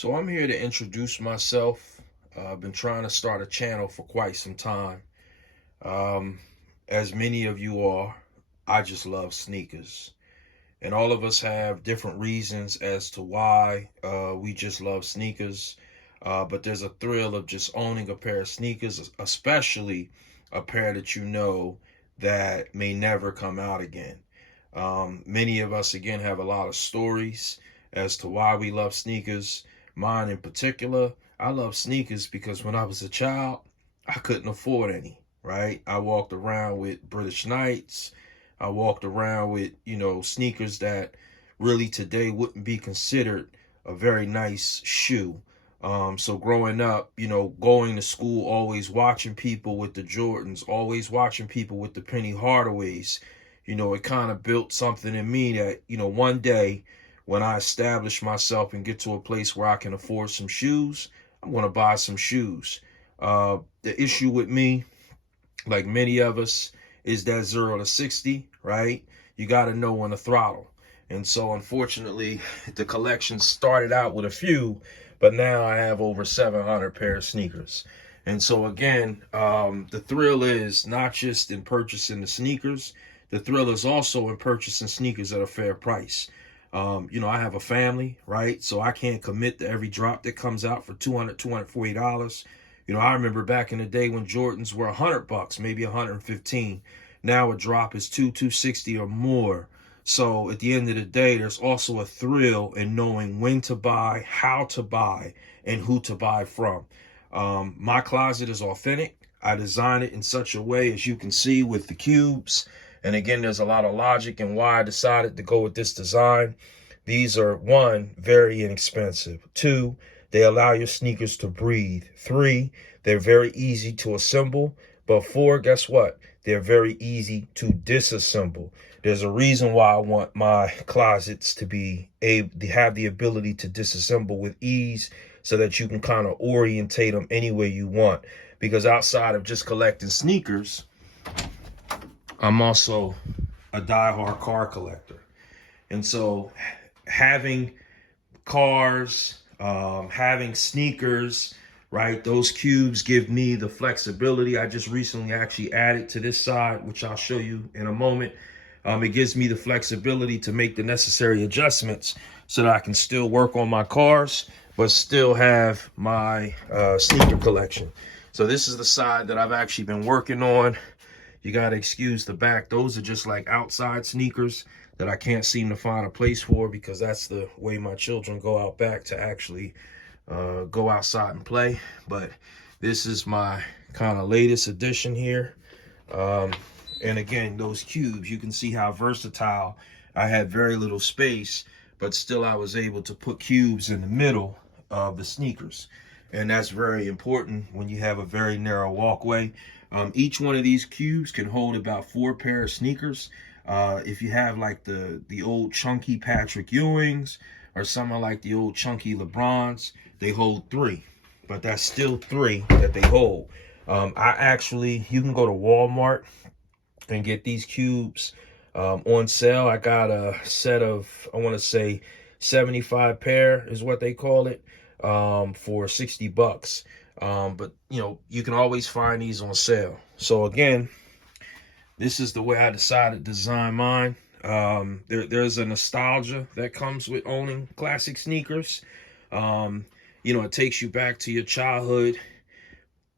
So I'm here to introduce myself. I've been trying to start a channel for quite some time. Um, as many of you are, I just love sneakers. And all of us have different reasons as to why we just love sneakers. But there's a thrill of just owning a pair of sneakers, especially a pair that you know that may never come out again. Many of us, again, have a lot of stories as to why we love sneakers. Mine in particular, I love sneakers because when I was a child, I couldn't afford any, right? I walked around with British Knights. I walked around with, sneakers that really today wouldn't be considered a very nice shoe. So growing up, going to school, always watching people with the Jordans, always watching people with the Penny Hardaways, it kind of built something in me that, one day when I establish myself and get to a place where I can afford some shoes, I'm going to buy some shoes. The issue with me, like many of us, is that 0 to 60, right? You got to know when to throttle. And so, unfortunately, the collection started out with a few, but now I have over 700 pair of sneakers. And so, again, the thrill is not just in purchasing the sneakers, the thrill is also in purchasing sneakers at a fair price. I have a family, right? So I can't commit to every drop that comes out for $200, $240. I remember back in the day when Jordans were $100, maybe 115. Now a drop is 260 or more. So at the end of the day, there's also a thrill in knowing when to buy, how to buy, and who to buy from. My closet is authentic. I designed it in such a way, as you can see, with the cubes. And again, there's a lot of logic in why I decided to go with this design. These are, 1, very inexpensive. 2, they allow your sneakers to breathe. 3, they're very easy to assemble. But 4, guess what? They're very easy to disassemble. There's a reason why I want my closets to be able to have the ability to disassemble with ease so that you can kind of orientate them any way you want. Because outside of just collecting sneakers, I'm also a diehard car collector. And so having cars, having sneakers, right? Those cubes give me the flexibility. I just recently actually added to this side, which I'll show you in a moment. It gives me the flexibility to make the necessary adjustments so that I can still work on my cars, but still have my sneaker collection. So this is the side that I've actually been working on. You got to excuse the back. Those are just like outside sneakers that I can't seem to find a place for because that's the way my children go out back to actually go outside and play. But this is my kind of latest addition here. And again, those cubes, you can see how versatile. I had very little space, but still I was able to put cubes in the middle of the sneakers. And that's very important when you have a very narrow walkway. Each one of these cubes can hold about 4 pair of sneakers. If you have like the old chunky Patrick Ewings or someone like the old chunky LeBrons, they hold 3. But that's still 3 that they hold. You can go to Walmart and get these cubes on sale. I got a set of, I want to say 75 pair is what they call it, for $60. But you can always find these on sale. So again, this is the way I decided to design mine. There's a nostalgia that comes with owning classic sneakers. It takes you back to your childhood,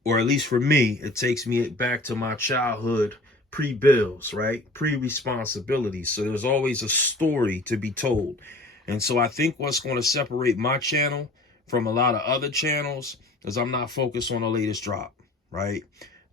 or at least for me, it takes me back to my childhood pre-bills, right? Pre-responsibilities. So there's always a story to be told. And so I think what's going to separate my channel from a lot of other channels is I'm not focused on the latest drop, right?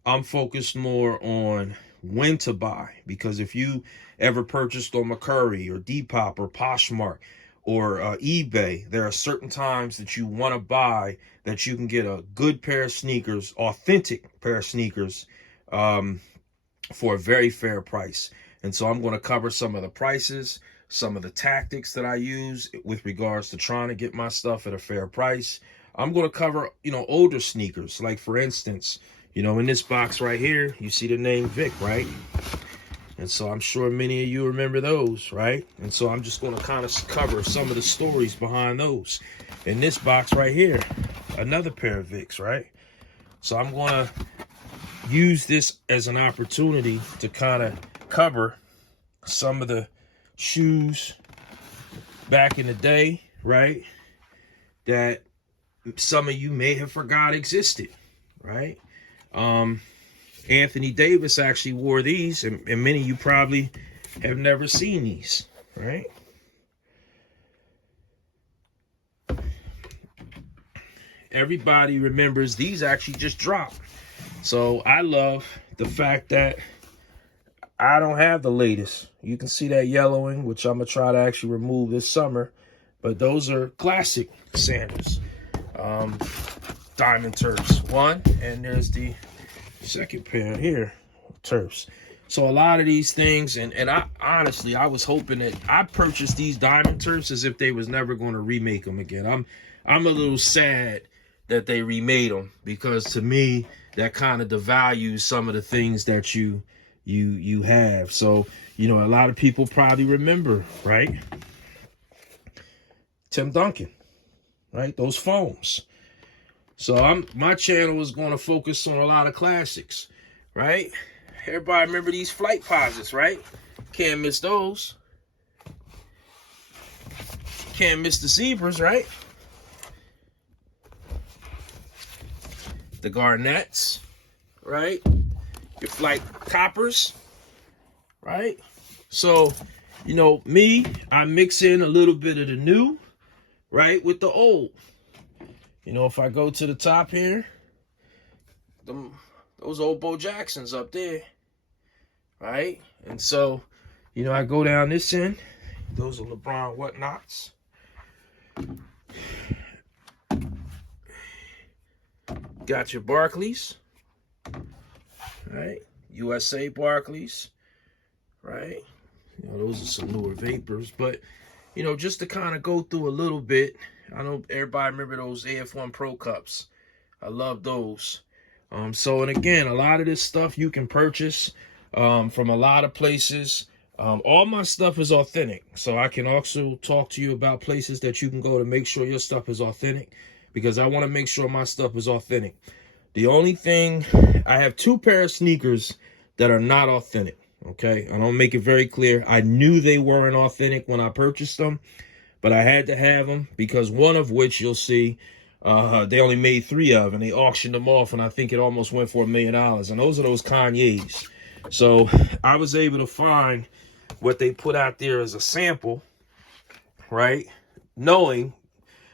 I'm focused more on when to buy, because if you ever purchased on McCurry or Depop or Poshmark or eBay, there are certain times that you want to buy that you can get a good pair of sneakers, authentic pair of sneakers, for a very fair price. And so I'm going to cover some of the prices, some of the tactics that I use with regards to trying to get my stuff at a fair price. I'm going to cover, older sneakers. Like, for instance, in this box right here, you see the name Vic, right? And so I'm sure many of you remember those, right? And so I'm just going to kind of cover some of the stories behind those. In this box right here, another pair of Vicks, right? So I'm going to use this as an opportunity to kind of cover some of the shoes back in the day, right? That some of you may have forgot existed, right? Anthony Davis actually wore these, and many of you probably have never seen these, right? Everybody remembers these actually just dropped. So I love the fact that I don't have the latest. You can see that yellowing, which I'm going to try to actually remove this summer. But those are classic sandals. Diamond Turfs. One, and there's the second pair here, Turfs. So a lot of these things, and I honestly, I was hoping that I purchased these Diamond Turfs as if they was never going to remake them again. I'm a little sad that they remade them, because to me, that kind of devalues some of the things that you have. So, you know, a lot of people probably remember, right? Tim Duncan, right? Those foams. So my channel is going to focus on a lot of classics, right? Everybody remember these flight posits, right? Can't miss those. Can't miss the zebras, right? The Garnets, right? Your flight toppers, right? So, you know, me, I mix in a little bit of the new, right, with the old. You know, if I go to the top here, those old Bo Jacksons up there, right? And so, you know, I go down this end. Those are LeBron whatnots. Got your Barclays, right? USA Barclays, right? You know, those are some newer Vapors, but, you know, just to kind of go through a little bit, I know everybody remember those AF1 Pro Cups. I love those. So, and again, a lot of this stuff you can purchase from a lot of places. All my stuff is authentic. So I can also talk to you about places that you can go to make sure your stuff is authentic, because I want to make sure my stuff is authentic. The only thing, I have 2 pair of sneakers that are not authentic. Okay, I don't make it very clear. I knew they weren't authentic when I purchased them, but I had to have them, because one of which you'll see, they only made 3 of, and they auctioned them off, and I think it almost went for $1 million. And those are those Kanye's. So I was able to find what they put out there as a sample, right?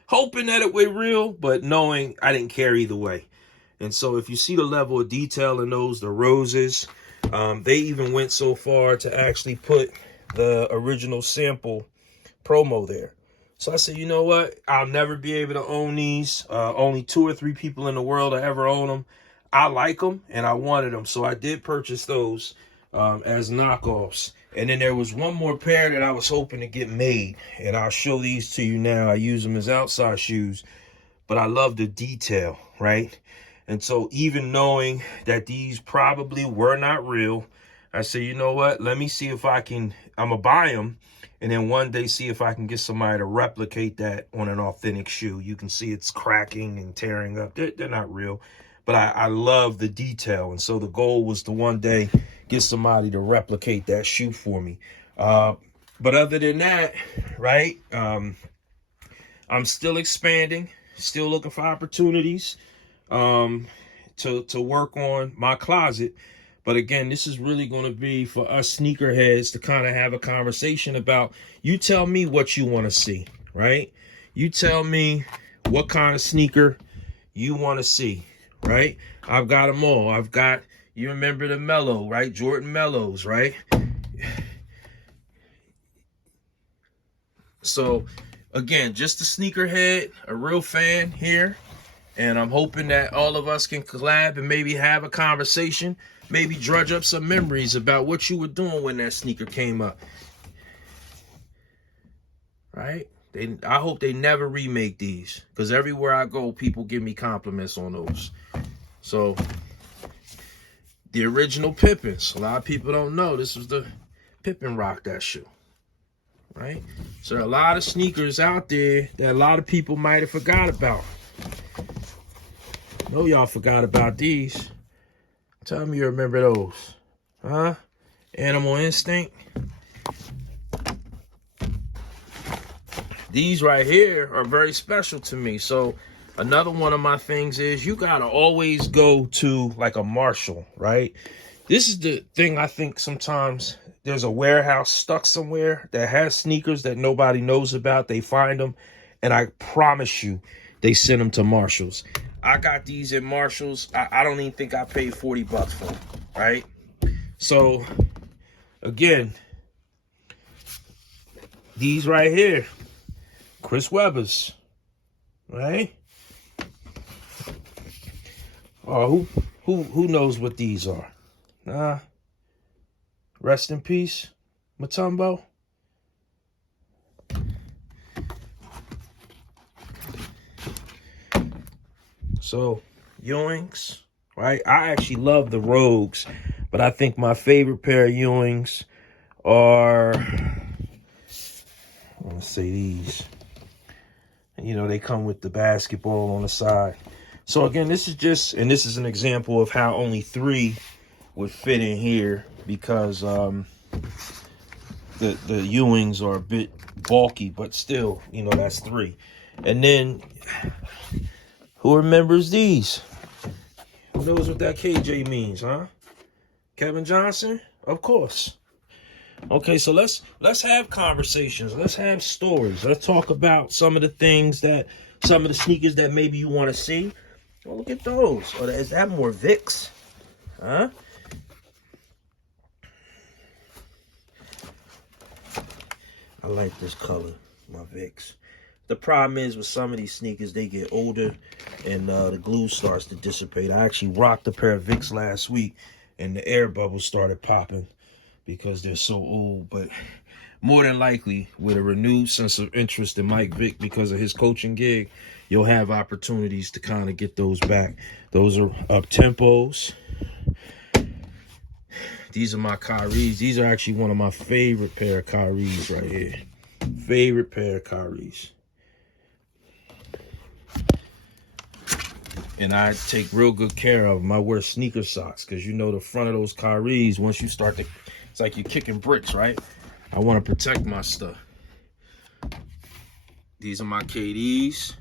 Hoping that it was real, but knowing I didn't care either way. And so if you see the level of detail in those, the roses, they even went so far to actually put the original sample promo there. So I said, you know what? I'll never be able to own these. Only 2 or 3 people in the world will ever own them. I like them and I wanted them. So I did purchase those as knockoffs. And then there was one more pair that I was hoping to get made. And I'll show these to you now. I use them as outside shoes. But I love the detail, right? And so even knowing that these probably were not real, I said, you know what? Let me see if I'm going to buy them. And then one day see if I can get somebody to replicate that on an authentic shoe. You can see it's cracking and tearing up. They're not real. But I love the detail. And so the goal was to one day get somebody to replicate that shoe for me. But other than that, right, I'm still expanding, still looking for opportunities to work on my closet. But again, this is really going to be for us sneakerheads to kind of have a conversation about, you tell me what you want to see, right? You tell me what kind of sneaker you want to see, right? I've got them all. I've got, you remember the Mellow, right? Jordan Mellows, right? So again, just a sneakerhead, a real fan here. And I'm hoping that all of us can collab and maybe have a conversation, maybe drudge up some memories about what you were doing when that sneaker came up. Right? I hope they never remake these, because everywhere I go, people give me compliments on those. So the original Pippins. A lot of people don't know this was the Pippin rock that shoe, right? So there are a lot of sneakers out there that a lot of people might have forgot about. I know y'all forgot about these. Tell me you remember those, huh? Animal Instinct. These right here are very special to me. So another one of my things is you gotta always go to like a Marshall, right? This is the thing. I think sometimes there's a warehouse stuck somewhere that has sneakers that nobody knows about. They find them, and I promise you, they send them to Marshalls. I got these at Marshalls. I don't even think I paid 40 bucks for them, right? So, again, these right here, Chris Webber's, right? Oh, who knows what these are? Nah. Rest in peace, Mutombo. So, Ewings, right? I actually love the Rogues, but I think my favorite pair of Ewings are, let's say these. You know, they come with the basketball on the side. So again, this is just, and this is an example of how only 3 would fit in here because the Ewings are a bit bulky, but still, you know, that's 3. And then, who remembers these? Who knows what that KJ means, huh? Kevin Johnson? Of course. Okay, so let's have conversations. Let's have stories. Let's talk about some of the things that, some of the sneakers that maybe you want to see. Well, look at those. Or is that more Vicks? Huh? I like this color, my Vicks. The problem is with some of these sneakers, they get older and the glue starts to dissipate. I actually rocked a pair of Vicks last week and the air bubbles started popping because they're so old. But more than likely, with a renewed sense of interest in Mike Vick because of his coaching gig, you'll have opportunities to kind of get those back. Those are up tempos. These are my Kyries. These are actually one of my favorite pair of Kyries right here. Favorite pair of Kyries. And I take real good care of them. I wear sneaker socks because you know the front of those Kyries, once you start to, it's like you're kicking bricks, right? I want to protect my stuff. These are my KDs.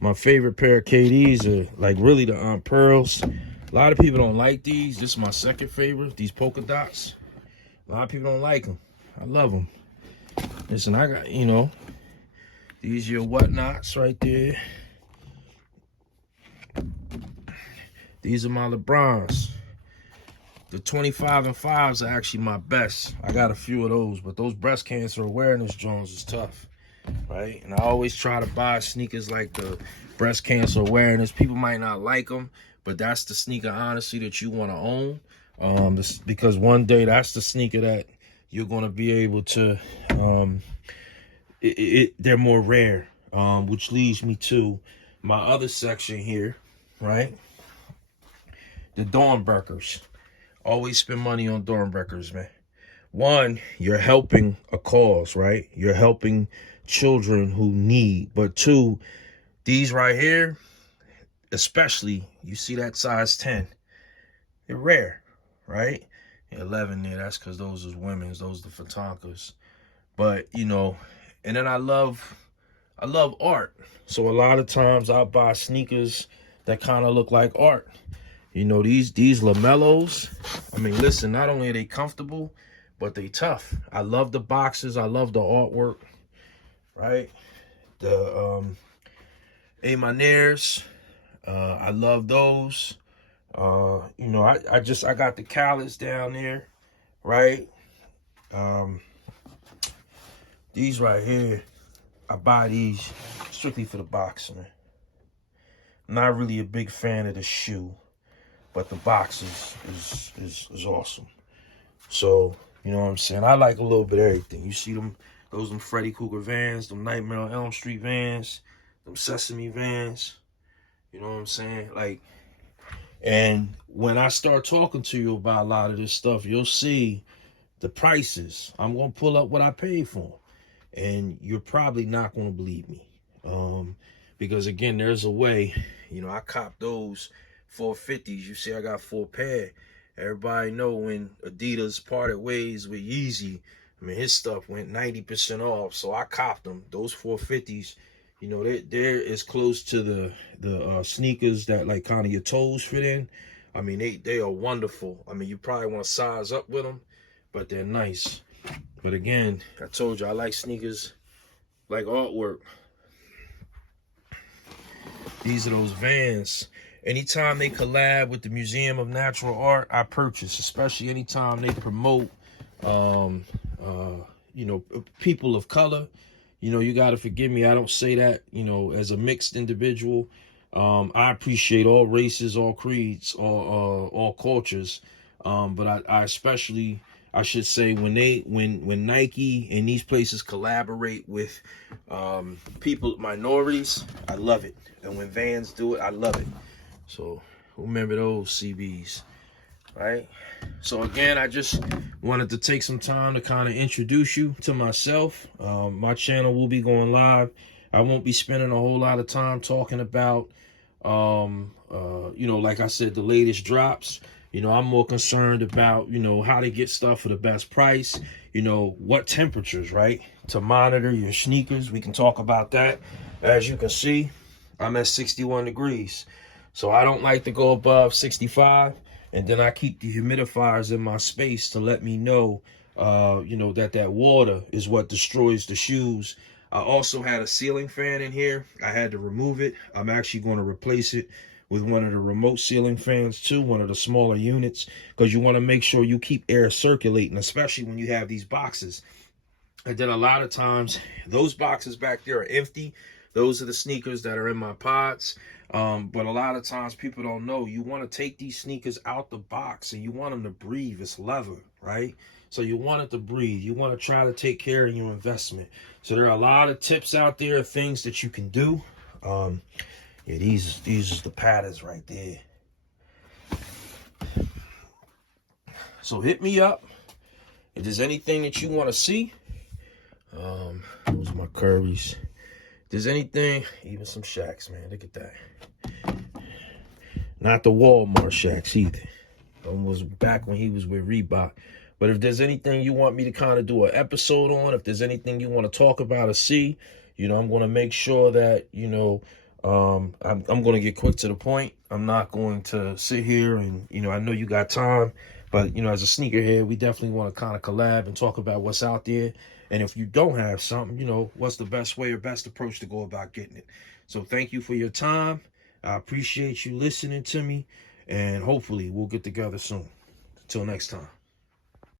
My favorite pair of KDs are like really the Pearls. A lot of people don't like these. This is my second favorite, these polka dots. A lot of people don't like them. I love them. Listen, I got, you know, these are your whatnots right there. These are my LeBrons. The 25 and 5s are actually my best. I got a few of those, but those breast cancer awareness Jones is tough, right? And I always try to buy sneakers like the breast cancer awareness. People might not like them, but that's the sneaker, honestly, that you want to own. Because one day that's the sneaker that you're going to be able to, they're more rare, which leads me to my other section here, right? The Dornbreakers. Always spend money on Dornbreakers, man. One, you're helping a cause, right? You're helping children who need. But 2, these right here, especially, you see that size 10. They're rare, right? 11 there, that's because those is women's. Those are the Fatonkas. But, you know, and then I love art. So a lot of times I'll buy sneakers that kind of look like art. You know, these LaMelos, I mean, listen, not only are they comfortable, but they tough. I love the boxes. I love the artwork, right? The A Maneers, I love those. You know, I got the Callus down there, right? These right here, I buy these strictly for the box, man. I'm not really a big fan of the shoe, but the box is awesome. So, you know what I'm saying? I like a little bit of everything. You see them Freddy Krueger Vans, them Nightmare on Elm Street Vans, them Sesame Vans. You know what I'm saying? Like, And when I start talking to you about a lot of this stuff, you'll see the prices. I'm going to pull up what I paid for them. And you're probably not going to believe me. Because again, there's a way, I copped those 450s. You see, I got 4 pair. Everybody know when Adidas parted ways with Yeezy, I mean, his stuff went 90% off. So I copped them. Those 450s, they're as close to the sneakers that like kind of your toes fit in. I mean, they are wonderful. I mean, you probably want to size up with them, but they're nice. But again, I told you, I like sneakers like artwork. These are those Vans. Anytime they collab with the Museum of Natural Art, I purchase, especially anytime they promote, people of color. You got to forgive me. I don't say that, as a mixed individual. I appreciate all races, all creeds, all cultures. But I especially, I should say, when Nike and these places collaborate with people, minorities, I love it. And when Vans do it, I love it. So remember those CBs, right? So again, I just wanted to take some time to kind of introduce you to myself. My channel will be going live. I won't be spending a whole lot of time talking about, like I said, the latest drops. I'm more concerned about, how to get stuff for the best price, what temperatures, right? To monitor your sneakers. We can talk about that. As you can see, I'm at 61 degrees. So I don't like to go above 65. And then I keep the humidifiers in my space to let me know, that water is what destroys the shoes. I also had a ceiling fan in here. I had to remove it. I'm actually going to replace it with one of the remote ceiling fans too, one of the smaller units, because you want to make sure you keep air circulating, especially when you have these boxes. And then a lot of times, those boxes back there are empty. Those are the sneakers that are in my pods. But a lot of times people don't know, you want to take these sneakers out the box and you want them to breathe. It's leather, right? So you want it to breathe. You want to try to take care of your investment. So there are a lot of tips out there, things that you can do. These are the patterns right there. So hit me up if there's anything that you want to see. Those are my Currys. If there's anything, even some Shacks, man. Look at that. Not the Walmart Shacks either. One was back when he was with Reebok. But if there's anything you want me to kind of do an episode on, if there's anything you want to talk about or see, I'm going to make sure that, I'm going to get quick to the point. I'm not going to sit here and, I know you got time, but, as a sneakerhead, we definitely want to kind of collab and talk about what's out there. And if you don't have something, what's the best way or best approach to go about getting it. So thank you for your time. I appreciate you listening to me, and hopefully we'll get together soon. Until next time.